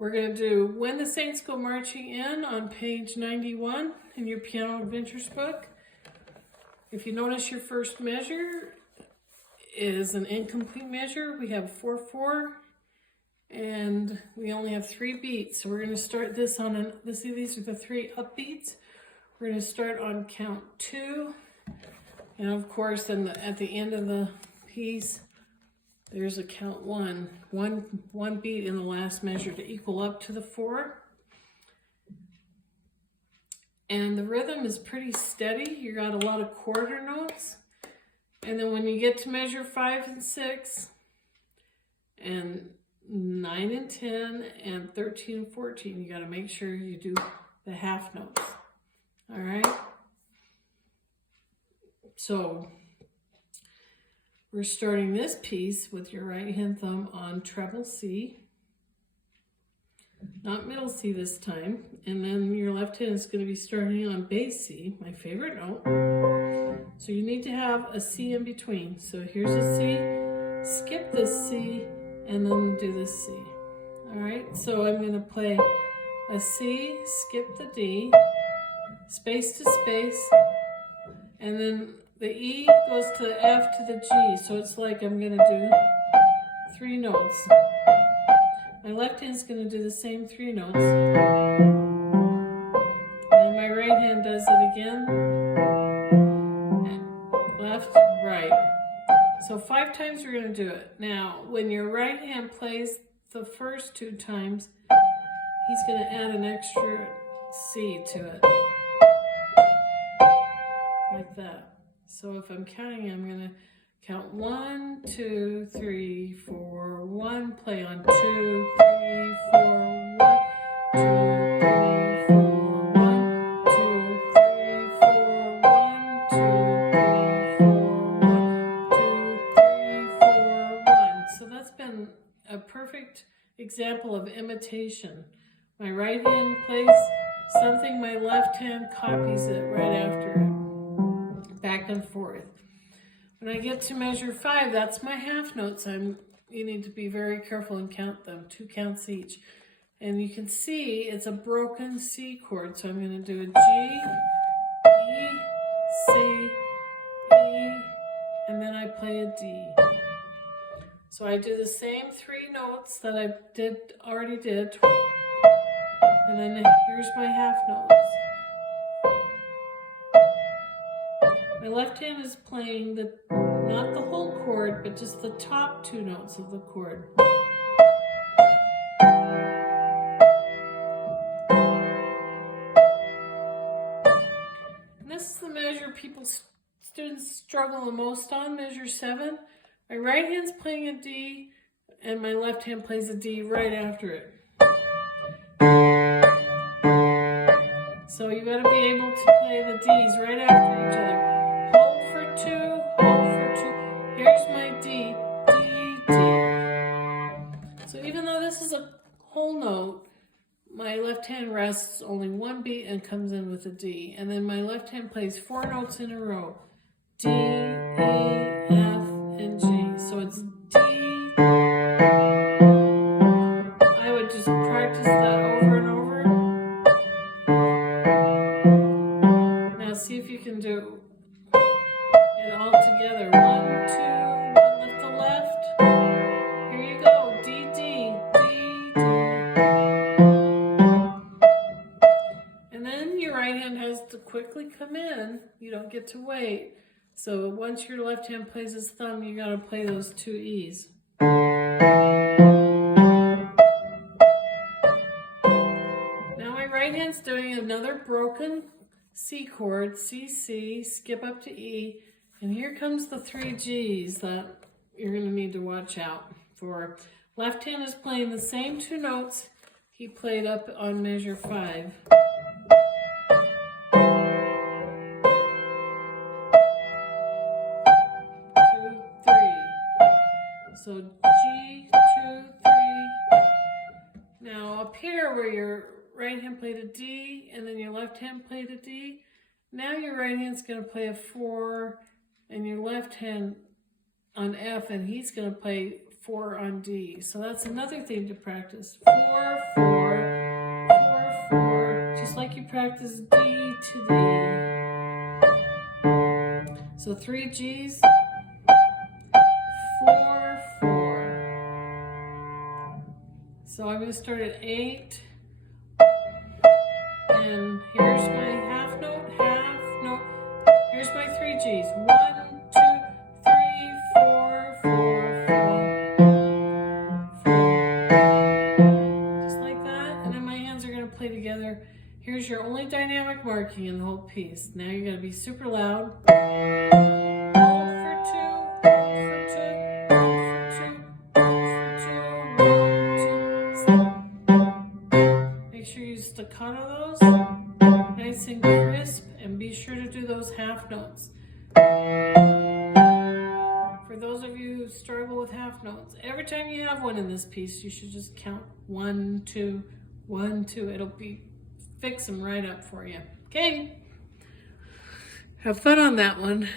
We're going to do When the Saints Go Marching In on page 91 in your Piano Adventures book. If you notice, your first measure is an incomplete measure. We have 4/4 and we only have 3 beats. So we're going to start this on these are the 3 upbeats. We're going to start on count 2. And of course, at the end of the piece, there's a count 1. One beat in the last measure to equal up to the 4. And the rhythm is pretty steady. You got a lot of quarter notes. And then when you get to measure 5 and 6, and 9 and 10, and 13 and 14, you got to make sure you do the half notes. All right? So we're starting this piece with your right hand thumb on treble C, not middle C this time, and then your left hand is going to be starting on bass C, my favorite note. So you need to have a C in between. So here's a C, skip this C, and then do this C. All right, so I'm going to play a C, skip the D, space to space, and then the E goes to the F to the G. So it's like I'm going to do 3 notes. My left hand's going to do the same 3 notes. And my right hand does it again. And left, right. So 5 times we're going to do it. Now, when your right hand plays the first 2 times, he's going to add an extra C to it. Like that. So if I'm counting, I'm going to count 1, 2, 3, 4, 1, play on 2, 3, 4, 1, 2, 3, 4, 1, 2, 3, 4, 1, 2, 3, 4, 1, 2, 3, 4, 1. So that's been a perfect example of imitation. My right hand plays something, my left hand copies it right after it. Back and forth. When I get to measure 5, that's my half notes. You need to be very careful and count them, 2 counts each. And you can see it's a broken C chord. So I'm going to do a G, E, C, E, and then I play a D. So I do the same 3 notes that I already did. And then here's my half notes. My left hand is playing not the whole chord, but just the top 2 notes of the chord. And this is the measure students struggle the most on, measure 7. My right hand's playing a D, and my left hand plays a D right after it. So you got to be able to play the D's right after each other. Hold for 2, hold for 2. Here's my D, D, D. So even though this is a whole note, my left hand rests only 1 beat and comes in with a D. And then my left hand plays 4 notes in a row. D, E, F, and G. So it's D. I would just practice that over and over. Now see if you can do it all together. 1, 2, 1 lift the left. Here you go. D, D, D, D. And then your right hand has to quickly come in. You don't get to wait. So once your left hand plays his thumb, you got to play those 2 E's. Now my right hand's doing another broken C chord, C, C, skip up to E, and here comes the 3 G's that you're going to need to watch out for. Left hand is playing the same 2 notes he played up on measure 5. 2, 3. So G, 2, 3. Now up here where your right hand played a D and then your left hand played a D, now your right hand's going to play a 4 and your left hand on F, and he's going to play 4 on D. So that's another thing to practice. 4, 4, 4, 4. Just like you practice D to D. So 3 Gs, 4, 4. So I'm going to start at 8. And here's my half note, half note. Here's my 3 Gs. 1, 2, 3, 4, 4, 4, 4. Just like that. And then my hands are going to play together. Here's your only dynamic marking in the whole piece. Now you're going to be super loud. Hold for 2, hold for 2, hold for 2, hold for 2, 1, 2. Make sure you staccato those. Nice and crisp, and be sure to do those half notes. For those of you who struggle with half notes, every time you have one in this piece, you should just count 1, 2, 1, 2. It'll fix them right up for you. Okay, have fun on that one.